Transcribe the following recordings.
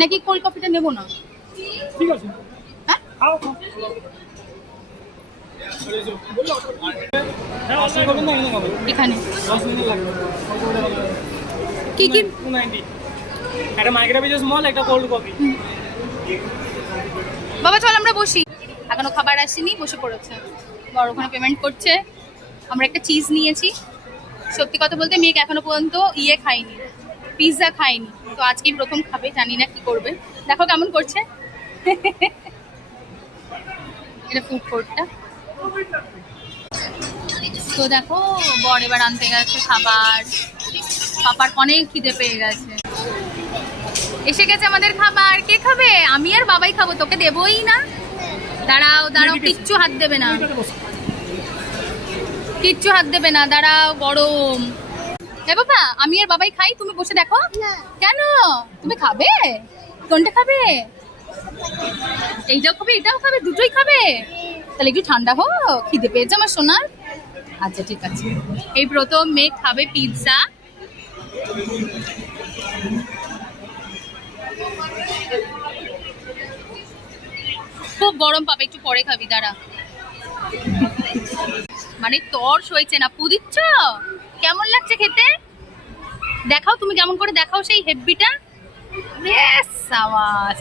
নাকি কোল্ড কফিটা নেবো না? ঠিক আছে, হ্যাঁ খাও। এখানে কি কি? 290 একটা মাইক্রোওয়েভ স্মল, একটা কোল্ড কফি। বাবা চল আমরা বসি, এখনো খাবার আসেনি, বসে পড়েছে। বড় ওখানে পেমেন্ট করছে। আমরা একটা চিজ নিয়েছি। সত্যি কথা বলতে মেঘ এখনো পর্যন্ত খাইনি, পিৎজা খাইনি। তো আজকেই প্রথম খাবে, জানি না কি করবে। দেখো কেমন করছে। এটা ফুড কোর্টটা। তো দেখো বর এবার আনতে গেছে খাবার। পাপার অনেক খিদে পেয়ে গেছে। এসে গেছে আমাদের খাবার। কে খাবে? আমি আর বাবাই খাবো, তোকে দেবোই না। দাঁড়াও দাঁড়াও, কিচ্ছু হাত দেবে না, কিচ্ছু হাত দেবে না, দাঁড়াও, গরম। এ বাবা, আমি আর বাবাই খাই, তুমি বসে দেখো। কেন? তুমি খাবে? কোনটা খাবে? এইটাও খাবে, এটাও খাবে, দুটোই খাবে? তাহলে একটু ঠান্ডা হোক, খিদে পেয়েছে আমার সোনার। আচ্ছা ঠিক আছে। এই প্রথম মেয়ে খাবে পিৎজা। খুব গরম পাবে, একটু পরে খাবি, দাঁড়া। মানে তর্স হয়েছে না, পু দিচ্ছ? কেমন লাগছে খেতে? দেখাও তুমি কেমন করে, দেখাও সেই হেব্বিটা।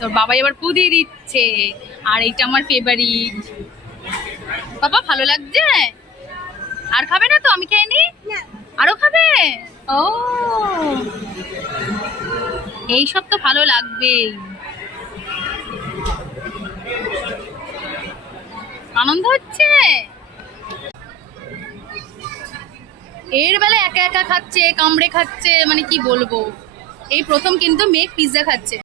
ওর বাবা এবার পু দিয়ে দিচ্ছে। আর এইটা আমার ফেভারিট। বাবা ভালো লাগছে? আর খাবে না তো? আমি খেয়ে নি, আরো খাবে? ও এইসব তো ভালো লাগবেই। আনন্দ হচ্ছে। এর বেলা একা একা খাচ্ছে, কামড়ে খাচ্ছে, মানে কি বলবো। এই প্রথম কিন্তু মেঘ পিৎজা খাচ্ছে।